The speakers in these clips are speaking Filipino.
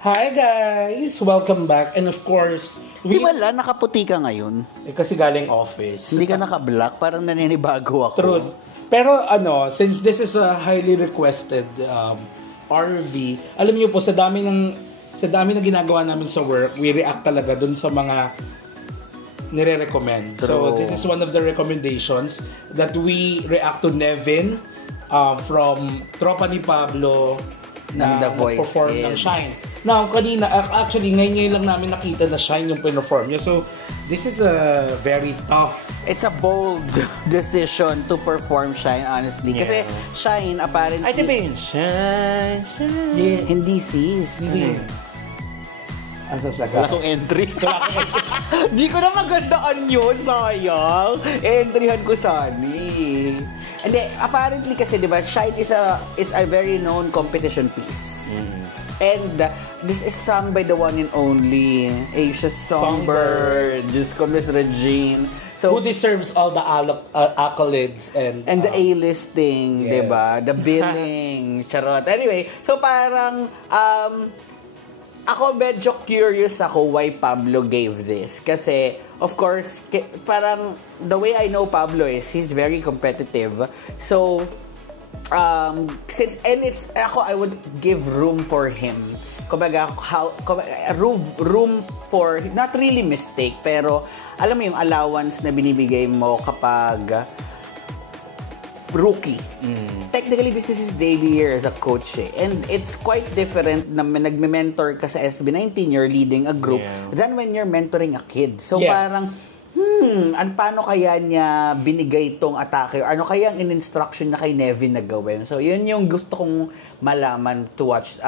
Hi guys! Welcome back. And of course, Di wala, nakaputi ka ngayon. kasi galing office. Hindi ka naka-black, parang naninibago ako. Truth. Pero since this is a highly requested RV, alam niyo po, sa dami na ginagawa namin sa work, we react talaga dun sa mga nire-recommend. So this is one of the recommendations that we react to Nevin from Tropa ni Pablo na perform ng Shine. Now, kanina, actually, ngayon lang namin nakita na Shine yung perform niya. So, this is a very tough. It's a bold decision to perform Shine, honestly. Yeah. Kasi Shine, apparently... Ay, diba yun? Shine, shine. Yeah, hindi sis. Hindi. Ano talaga? Wala kong entry. Di ko na magandaan yun, sayang. Entryhan ko sani. Hindi, apparently kasi, di ba, Shine is a very known competition piece. And this is sung by the one and only Asia Songbird. Diyos ko, Miss Regine. So, who deserves all the accolades and the A-listing, yes. di ba? The billing. Charot. Anyway, so parang, ako medyo curious ako why Pablo gave this. Kasi, of course, parang the way I know Pablo is he's very competitive. So, I would give room for him. Kumbaga, room for, not really mistake, pero alam mo yung allowance na binibigay mo kapag rookie. Technically, this is his debut year as a coach And it's quite different na nagme-mentor ka sa SB19, you're leading a group, than when you're mentoring a kid. So parang, paano kaya niya binigay itong atake? Or ano kaya ang in-instruction na kay Nevin na gawin? So, yun yung gusto kong malaman to watch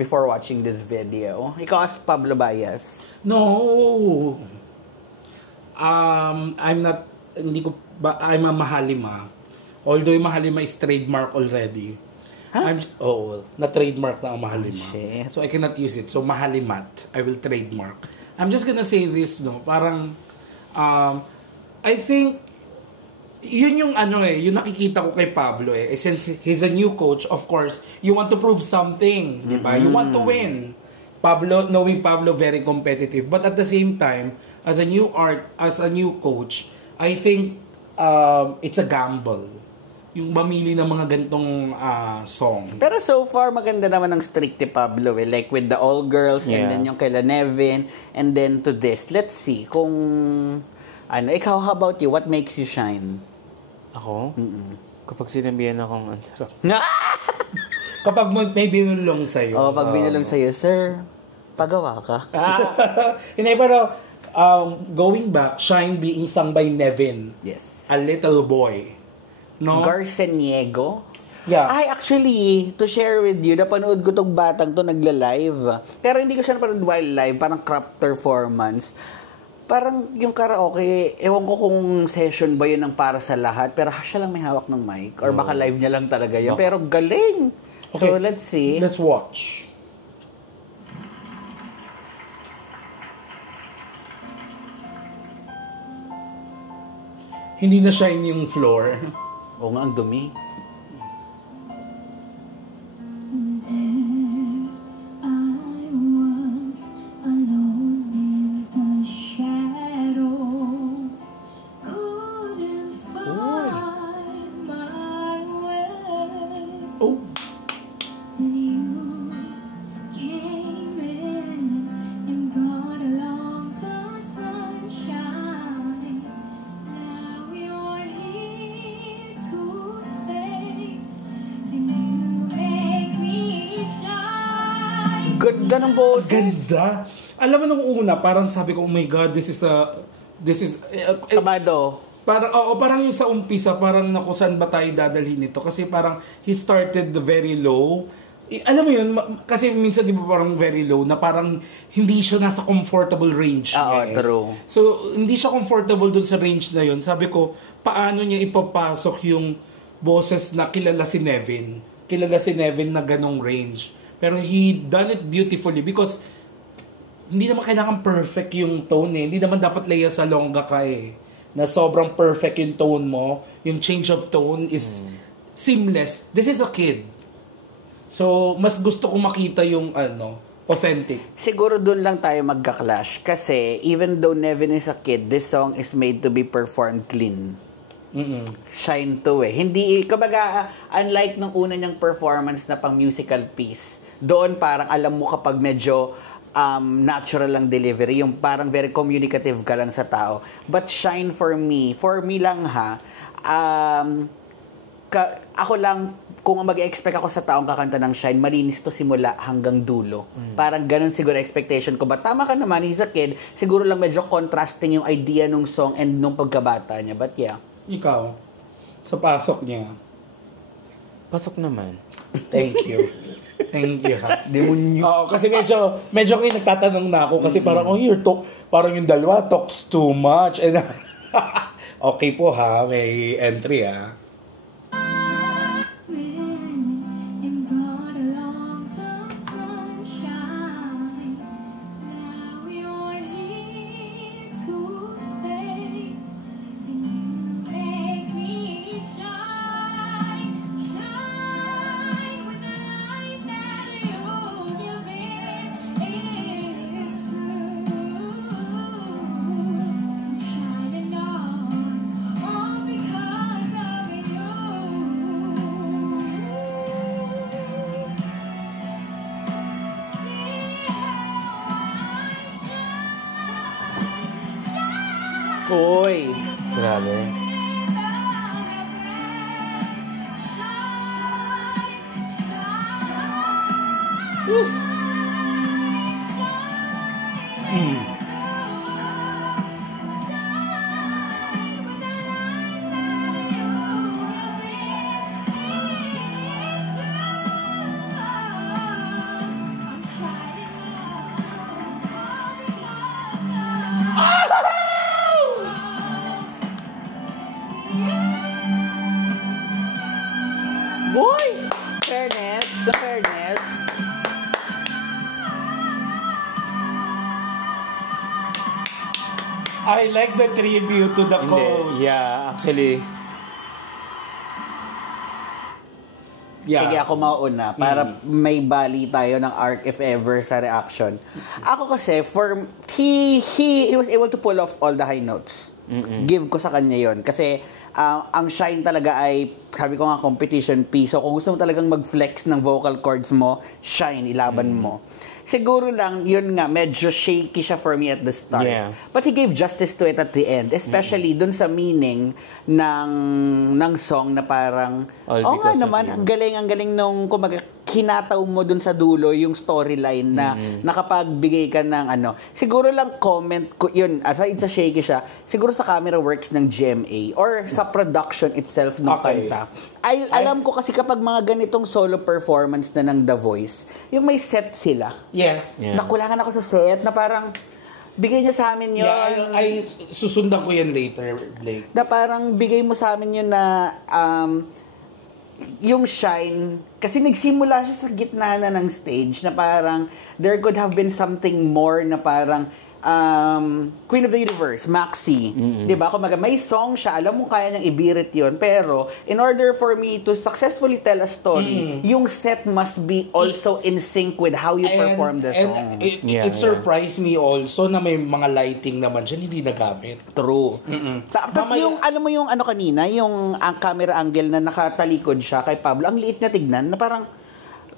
before watching this video. Ikaw as Pablo Bayas. No. I'm a Mahalima. Although yung Mahalima is trademark already. Huh? Na-trademark na ang Mahalima. Shit. So I cannot use it. So Mahalimat, I will trademark. I'm just gonna say this, parang, I think, yun yung yung nakikita ko kay Pablo since he's a new coach, of course, you want to prove something, di ba? You want to win. Knowing Pablo very competitive, but at the same time, as a new coach, I think it's a gamble yung mamili ng mga gantong song. Pero so far, maganda naman ang strict ni Pablo like with the All Girls, and then yung kaila Nevin, and then to this. Let's see kung ikaw, how about you? What makes you shine? Ako? Kapag sinabihan akong ang sarap. Kapag may binulong sa'yo. Pag binulong sa'yo, sir, pagawa ka. Hindi, pero going back, Shine being sung by Nevin. Yes. A little boy. No? Garceniego? Yeah. Ay, actually, to share with you, napanood ko tong batang to nagla-live. Pero hindi ko siya napanood while live, parang crop performance. Parang yung karaoke, ewan ko kung session ba yun ng para sa lahat, pero siya lang may hawak ng mic. Or baka live niya lang talaga yun. Pero galing! Okay. So, let's see. Let's watch. Hindi na shine yung floor. Oo nga, ang dumi. Ganda ng boses. Ganda. Alam mo nung una, parang sabi ko, oh my God, this is Kamado. Parang yung sa umpisa, parang naku, saan ba tayo dadalhin nito? Kasi parang he started very low. Alam mo yun, kasi minsan di ba parang very low, na parang hindi siya nasa comfortable range niya. True. So, hindi siya comfortable dun sa range na yun. Sabi ko, paano niya ipapasok yung boses na kilala si Nevin? Kilala si Nevin na ganong range. Pero he done it beautifully because hindi naman kailangan perfect yung tone Hindi naman dapat Lea Salonga ka na sobrang perfect yung tone mo. Yung change of tone is seamless. This is a kid. So, mas gusto ko makita yung authentic. Siguro dun lang tayo magka-clash. Kasi even though Nevin is a kid, this song is made to be performed clean. Shine to eh. Hindi, kumbaga, unlike nung una niyang performance na pang musical piece, doon parang alam mo kapag medyo natural lang delivery, yung parang very communicative ka lang sa tao. But Shine for me lang ha, ako lang, kung mag-expect ako sa taong kakanta ng Shine, malinis to simula hanggang dulo. Parang ganun siguro expectation ko. But tama ka naman, he's a kid. Siguro lang medyo contrasting yung idea nung song and nung pagkabata niya. But yeah. Ikaw, sa pasok niya. Pasok naman. Thank you. Thank you, ha. Demonyo. Kasi medyo kayo nagtatanong na ako kasi parang, parang yung dalawa talks too much. And, okay po ha, may entry ha. Uy. Grabe. Boy! Fairness. Sa fairness. I like the tribute to the coach. Yeah, actually. Yeah. Sige, ako mauna para may bali tayo ng arc if ever sa reaction. Ako kasi, he was able to pull off all the high notes. Give ko sa kanya yon. Kasi ang Shine talaga ay, sabi ko nga, competition piece. So kung gusto mo talagang mag-flex ng vocal cords mo, Shine, ilaban mo. Siguro lang, yun nga, medyo shaky siya for me at the start. Yeah. But he gave justice to it at the end. Especially dun sa meaning ng song na parang, All nga because of naman, you. ang galing nung, kumaga, kinataw mo dun sa dulo yung storyline na nakapagbigay ka ng ano. Siguro lang comment ko, yun, aside sa shaky siya, siguro sa camera works ng GMA or sa production itself ng Okay. kanta. Alam ko kasi kapag mga ganitong solo performance na ng The Voice, yung may set sila. Yeah. Nakulangan ako sa set na parang bigay niya sa amin yun. Yeah, ay susundan ko yan later, Blake. Na parang bigay mo sa amin yun na yung Shine, kasi nagsimula siya sa gitna na ng stage na parang there could have been something more na parang Queen of the Universe, Maxi. Diba? Kung may song siya, alam mo kaya niyang ibirit yun. Pero, in order for me to successfully tell a story, yung set must be also in sync with how you perform the song. And it surprised me also na may mga lighting naman dyan, hindi nagamit. True. Tapos yung, alam mo yung ano kanina, yung camera angle na nakatalikod siya kay Pablo, ang liit na tignan, na parang,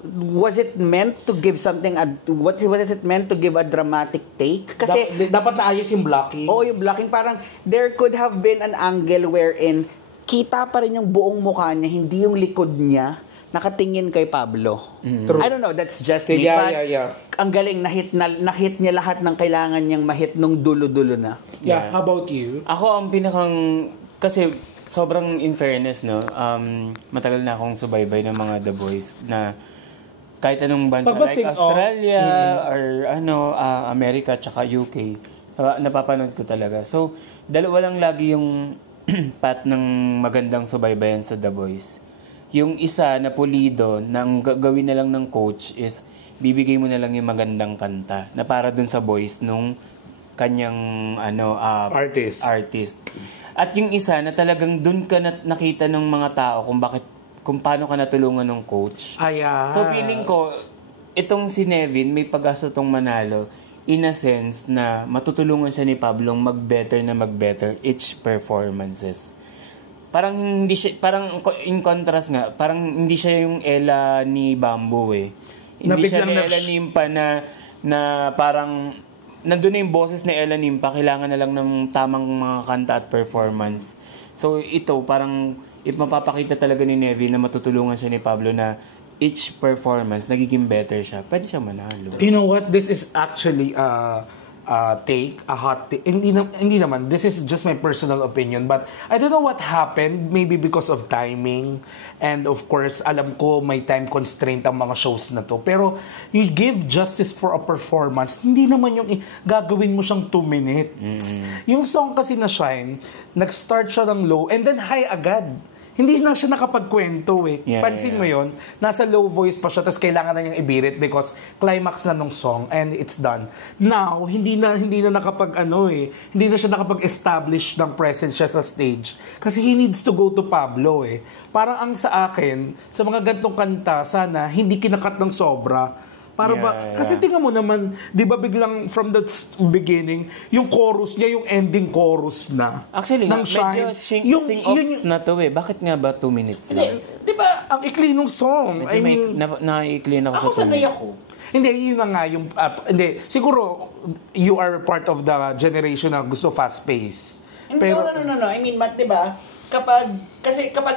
was it meant to give something, was it meant to give a dramatic take? Kasi, dapat naayos yung blocking. oo, yung blocking, parang, there could have been an angle wherein, kita pa rin yung buong mukha niya, hindi yung likod niya, nakatingin kay Pablo. True. I don't know, that's just me. Yeah. But, ang galing, nahit niya lahat ng kailangan niyang mahit nung dulo-dulo na. Yeah, how about you? Ako ang pinakang, kasi sobrang in fairness, no, matagal na akong subaybay ng mga The Boys na kahit anong bansa like Australia or America tsaka UK, napapanood ko talaga. So, dalawa lang lagi yung path ng magandang subaybayan sa The Boys. Yung isa na pulido, nang gawin na lang ng coach is bibigay mo na lang yung magandang kanta na para dun sa voice nung kanyang artist. At yung isa na talagang dun ka nakita ng mga tao kung paano ka natulungan ng coach. Ayan. So feeling ko itong si Nevin may pag-asa tong manalo in a sense na matutulungan siya ni Pablong mag-better each performances. Parang hindi siya, parang in contrast nga, parang hindi siya yung Ella ni Bamboo eh. Hindi siya ni Ella Nimpa na parang nandun na yung boses ni Ella Nimpa, kailangan na lang ng tamang mga kanta at performance. So ito parang mapapakita talaga ni Nevin na matutulungan siya ni Pablo na each performance nagiging better siya. Pwede siya manalo. You know what? This is actually a hot take. Hindi naman. This is just my personal opinion. But I don't know what happened. Maybe because of timing. And of course, alam ko may time constraint ang mga shows na to. Pero you give justice for a performance. Hindi naman yung gagawin mo siyang 2 minutes. Yung song kasi na Shine, nag-start siya ng low and then high agad. Hindi na siya nakapagkwento eh. Pansin mo yon, nasa low voice pa siya, tapos kailangan na niyang ibirit because climax na nung song and it's done. Now, hindi na hindi na siya nakapag-establish ng presence siya sa stage. Kasi he needs to go to Pablo eh. Parang ang sa akin, sa mga gantong kanta, sana hindi kinakat ng sobra. Kasi tingnan mo naman, 'di ba biglang from the beginning, yung chorus niya, yung ending chorus na. Actually, medyo sing-offs na to eh. Bakit nga ba 2 minutes lang? 'Di ba ang ikli nung song? Medyo na-ikli na ako sa 2 minutes. ako. Hindi, yun na nga yung hindi, siguro you are part of the generation na gusto fast pace. Pero no. I mean, 'di ba? Kapag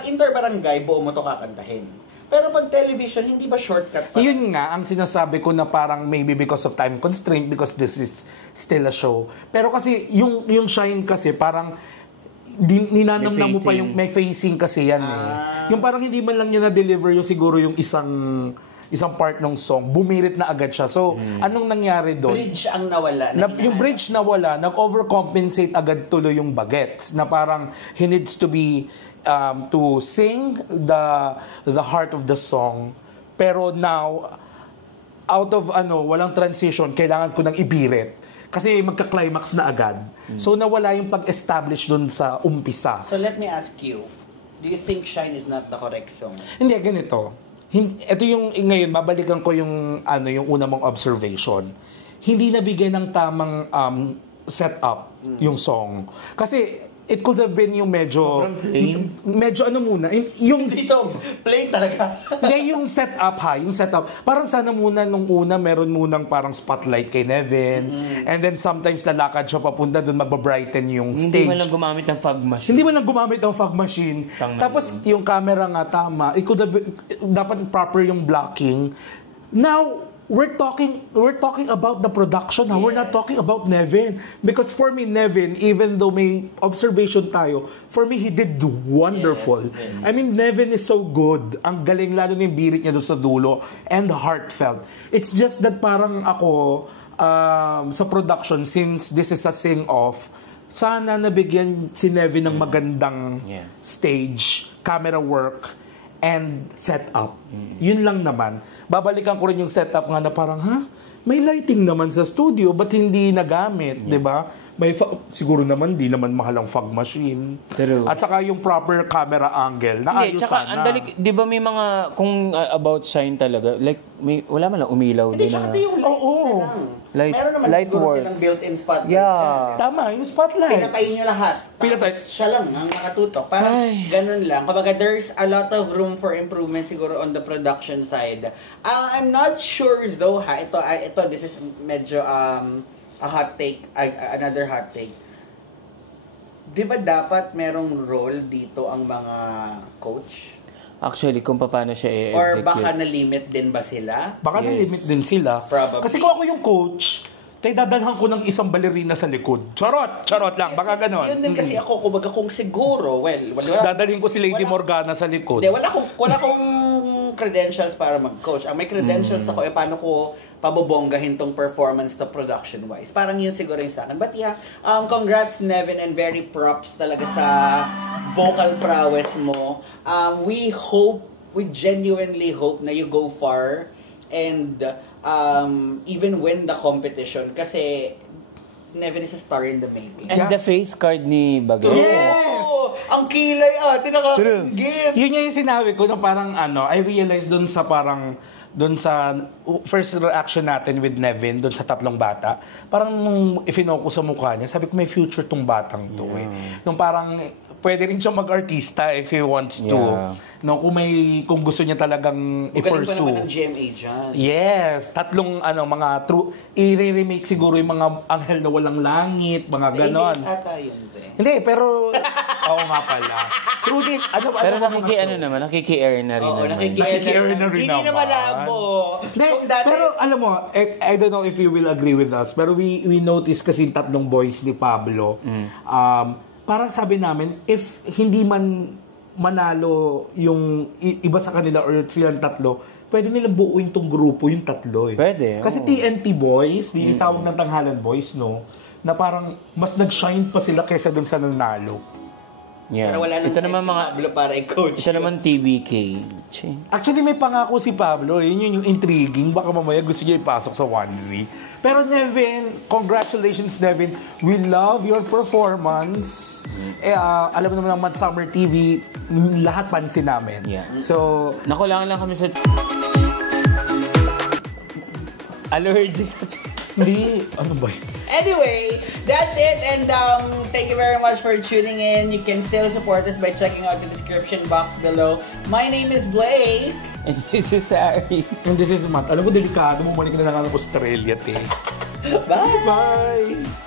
inter-barangay, buo mo to kakantahin. Pero pag television, hindi ba shortcut pa? Yun nga, ang sinasabi ko na parang maybe because of time constraint, because this is still a show. Pero kasi, yung Shine kasi, parang ninanamnam mo pa yung may facing kasi yan eh. Yung parang hindi man lang niya na-deliver yung siguro yung isang part ng song, bumirit na agad siya. So, anong nangyari doon? Bridge ang nawala. Yung bridge nawala, nag-overcompensate agad tuloy yung bagets. Na parang he needs to be to sing the heart of the song. Pero now, out of walang transition, kailangan ko nang ibirit. Kasi magka-climax na agad. So nawala yung pag-establish dun sa umpisa. So let me ask you, do you think Shine is not the correct song? Hindi, ganito. Ito yung, ngayon, babalikan ko yung una mong observation. Hindi nabigyan ng tamang setup yung song. Kasi, it could have been yung medyo yung plain talaga. Hindi, yung setup parang sana muna nung una meron munang parang spotlight kay Nevin and then sometimes lalakad siya papunta doon, magbabrighten yung stage. Hindi man lang gumamit ng fog machine. Tapos yung camera nga tama, it could have been, dapat proper yung blocking. Now we're talking about the production. We're not talking about Nevin. Because for me, Nevin, even though may observation tayo, for me, he did wonderful. Yes. I mean, Nevin is so good. Ang galing, lalo na yung birit niya doon sa dulo. And heartfelt. It's just that parang ako, sa production, since this is a sing-off, sana nabigyan si Nevin ng magandang stage, camera work, and setup. Yun lang naman. Babalikan ko rin yung setup nga na parang, may lighting naman sa studio, ba't hindi nagamit, di ba? Siguro naman, di naman mahal ang fog machine. True. At saka yung proper camera angle, naayos sana. Di ba may mga, kung about Shine talaga, like, wala man lang umilaw din na. Meron naman siguro silang built-in spotlight. Yeah. Tama, yung spotlight. Pinatayin nyo lahat. Siya lang ang nakatutok. Parang ganun lang. Kapag there's a lot of room for improvement siguro on the production side. I'm not sure though, ito, this is medyo a hot take, another hot take. Di ba dapat merong role dito ang mga coach? Actually, kung paano siya i-execute. Or baka na-limit din ba sila? Baka na-limit din sila. Probably. Kasi kung ako yung coach, dadalhan ko ng isang balerina sa likod. Charot lang, baka ganon. Yun din kasi ako, kumbaga kung siguro, dadalhin ko si Lady Morgana sa likod. Wala akong credentials para mag-coach. Ang may credentials ako, paano ko pabobonggahin tong performance to production-wise. Parang yun siguro yung sa akin. But yeah, congrats Nevin and very props talaga sa vocal prowess mo. We genuinely hope na you go far and even win the competition kasi Nevin is a star in the making. And the face card ni Bagay. Yes! Ang kilay nakakagit. Yun yung sinabi ko na parang I realized dun sa parang doon sa first reaction natin with Nevin, doon sa tatlong bata, parang nung ifinocus sa mukha niya, sabi ko may future tong batang to eh. Nung parang pwede rin siya mag-artista if he wants to. No, kung gusto niya talagang i-pursue. Magaling pa naman ng GMA dyan. Yes, tatlong mga true, i-remake siguro yung mga Anghel na Walang Langit, mga ganon. Hindi, pero oo nga pala. Through this, pero nakiki-air na rin naman. Nakiki-air na rin naman. Hindi na malabo. Pero alam mo, I don't know if you will agree with us, pero we noticed kasi tatlong boys ni Pablo, parang sabi namin, if hindi man manalo yung iba sa kanila or silang tatlo, pwede nilang buuin tong grupo yung tatlo eh. Pwede. Kasi TNT Boys, yung tawag ng Tanghalan Boys, no? Na parang mas nag-shine pa sila kaysa dun sa nanalo. Yeah. Pero wala ito naman Pablo para i-coach. Ito naman TBK. Actually, may pangako si Pablo. Yun yung intriguing. Baka mamaya gusto niya ipasok sa onesie. Pero Nevin, congratulations Nevin. We love your performance. Alam mo naman Summer TV, lahat pansin namin. Yeah. So, nakulangan lang kami sa allergic sa hindi. Ano ba yun? Anyway, that's it. And thank you very much for tuning in. You can still support us by checking out the description box below. My name is Blake. And this is Harry. And this is Matt. Alam mo, delikado. Bumalik na lang ng Australia, te. Bye! Bye!